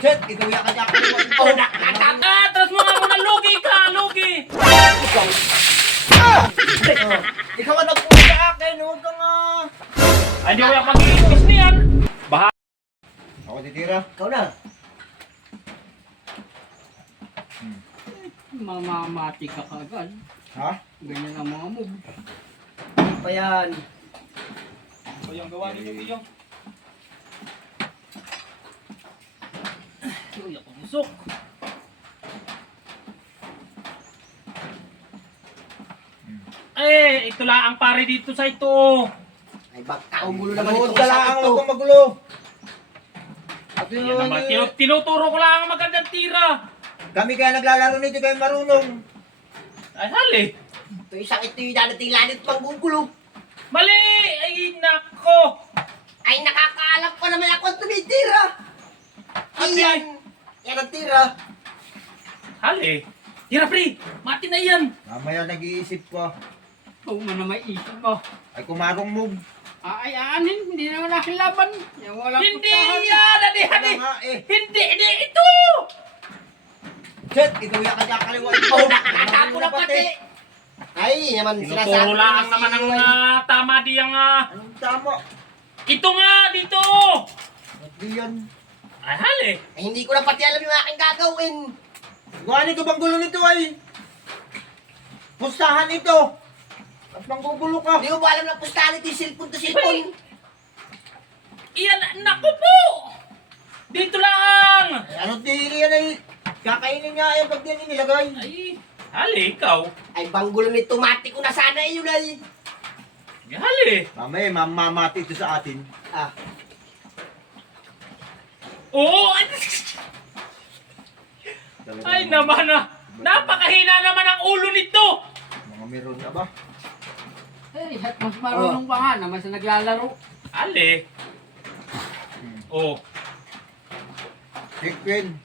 Jet, ikaw yung kanya-kaliwan ko. Atras mo nga muna, lugi ka, lugi! Ikaw. Ikaw ang nagpuli sa akin, huwag kang Ay, di ko yung mag-iipis niyan. Baha. Ako titira. Ikaw na. Mamamati ka kagad. Ha? Ganyan ang mga move. Hindi pa yan. O yung gawa ninyo, Iyong. Uy, ako busok. Eh, ito lang ang pare dito sa ito. Ay, ang gulo naman Huwag ito. ka lang, huwag kang magulo. At Yan naman, tinuturo ko lang ang magandang tira. kami kaya naglalaro nito kayo marunong. Ay, hali. Ito isang ito yung dadating lanit pang gugulo. Mali! Ay, nako! Ay, nakakaalam pa naman ako ang tumitira. Ate, Iyan. Yan ang tira. Hali. Tira, pre! Mati na yan! Mamaya nag-iisip ko. Oo mo na may isip mo. Ay kumarong move. Ay, aanin. Hindi naman nakilaban. Yung walang Hindi putahan. yan! Hali, Ano hali! nga eh. Hindi ito! Jet, ikaw yung kanya-kaliwan ko. Oh, nakatapo na pati. Ay, naman Tinuturo lang naman ang tama di ang... Anong tama? Ito nga, dito! At di yan. Ay, hali. Ay, hindi ko na pati alam yung aking gagawin. Gawin ko bang gulo nito ay? Pustahan ito. At manggugulo ka. Hindi mo ba alam ng pustahan ito yung cellphone to cellphone? Iyan, naku po! Dito lang! Ay, ano di yan ay? Kakainin nga ay pag yan inilagay. Ay, hali, ikaw. Ay, banggulo ni tomate ko na sana yun ay. Ay, hali. Mamaya mamamati ito sa atin. Ah, Oo! Talaga Ay naman. naman napakahina naman ang ulo nito! Mga meron na ba? Eh, at mas marunong pa nga naman sa naglalaro. Ali. Oh, Chicken.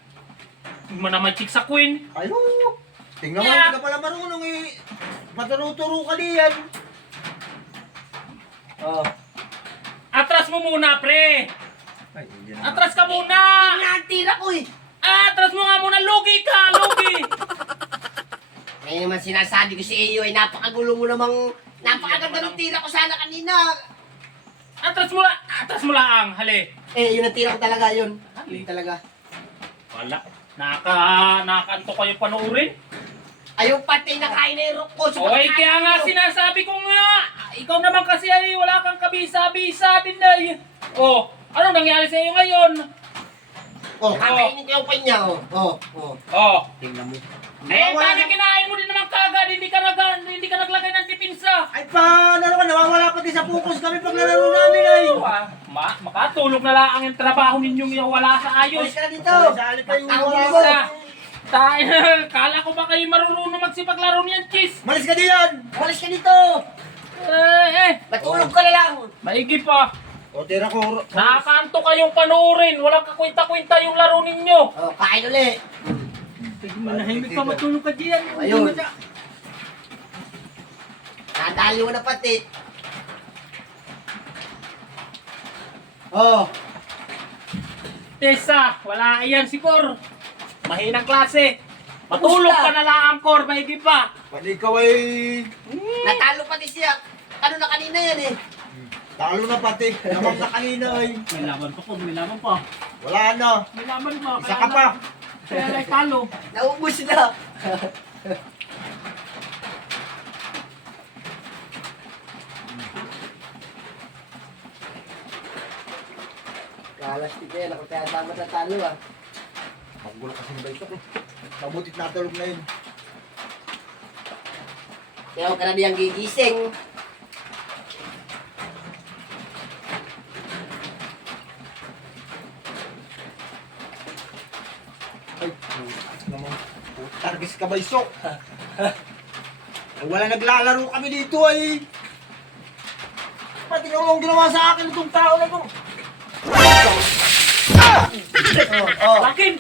hindi mo naman chick sa queen. Ay, oo. Tingnan mo, Yeah. hindi ka pala marunong eh. Maturo-turo ka diyan. oh. Atras mo muna, pre. Ay, yan. Atras ka muna. Yun nga ang tira ko eh. Atras mo nga muna. Lugi ka, lugi. Ngayon naman sinasabi ko si Eyo ay napakagulo mo namang napakaganda ng tira ko sana kanina. Atras mo lang. Hali. Eh, yun ang tira ko talaga yun. Yun talaga. Wala. Nakaanto kayo panoorin. Ayaw pati nakain na yung rook ko. Oy, kaya nga sinasabi ko nga. Ikaw naman kasi ay wala kang kabisa-bisa din ay. Oh, anong nangyari sa iyo ngayon? Oh, kakainin ko yung kanya oh. Oh. Tingnan mo. Eh, bakit kinain mo din naman kagad? Hindi ka naglagay ng tipinsa. Ay pa, ano naman, nawawala pati sa focus kami pag nalaro namin ay. Makatulog na lang ang trabaho ninyong yung wala sa ayos. Ayos ka na dito. Sali-sali kayo, Ang wala mo. Kala ko ba kayo marunong magsipaglaro niyan, Chis? Malis ka diyan! Walis ka dito. Matulog ka na lang. Maigi pa. O, tira ko. Nakakanto kayong panoorin. Walang kakwenta-kwenta yung laro ninyo. Oh, kain uli. Sige, manahimik ka, matulog ka diyan. Ayun. Nadali mo na pati. Oh, Tessa, wala iyan si Cor. Mahinang klase. Matulog ka na lang, Cor. Maigi pa. Pati ikaw ay... natalo pati siya. Ano na kanina yan eh. Talo na pati. Namang na kanina ay. May laban pa ko, may laban pa. Wala na. May laban pa. Isa ka pa. Kaya lang talo. Naubos na. Kalastik yan. Ako kaya tama na talo ah. Manggulo kasi ba ito eh. Mabutit natulog na yun. Kaya huwag ka na diyang gigising. Ay, naman. Targis ka ba iso? Ay, wala naglalaro kami dito ay. Pati yung ginawa sa akin itong tao na ito. Oh. Bakit?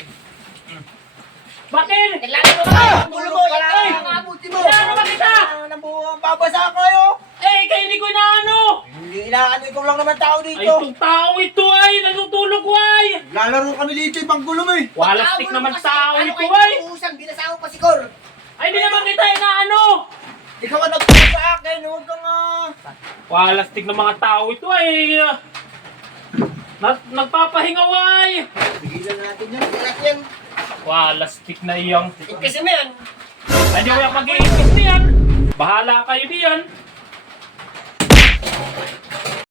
Bakit? Kailangan mo na ang ulo mo. Yan ang abuti mo. Kailangan mo kita! Babasa kayo. Eh, eh, kaya hindi ko inaano. Hindi inaano, ikaw lang naman tao Ay, dito. itong tao ito ay, natutulog ko ay. Lalaro kami dito, ibang gulo mo eh. Walastik naman tao Ano ito kayo ay. uusang, binasama pa si Cor. Ay, hindi naman kita inaano. Ikaw ang nagturo sa akin, huwag kang Walastik ng mga tao ito ay. Nagpapahingaw ay. Tigilan natin yan. Lahat yan. Walastik na iyang. Kasi mo yan. Ay, di ko yung mag-iipis niyan. Bahala kayo diyan.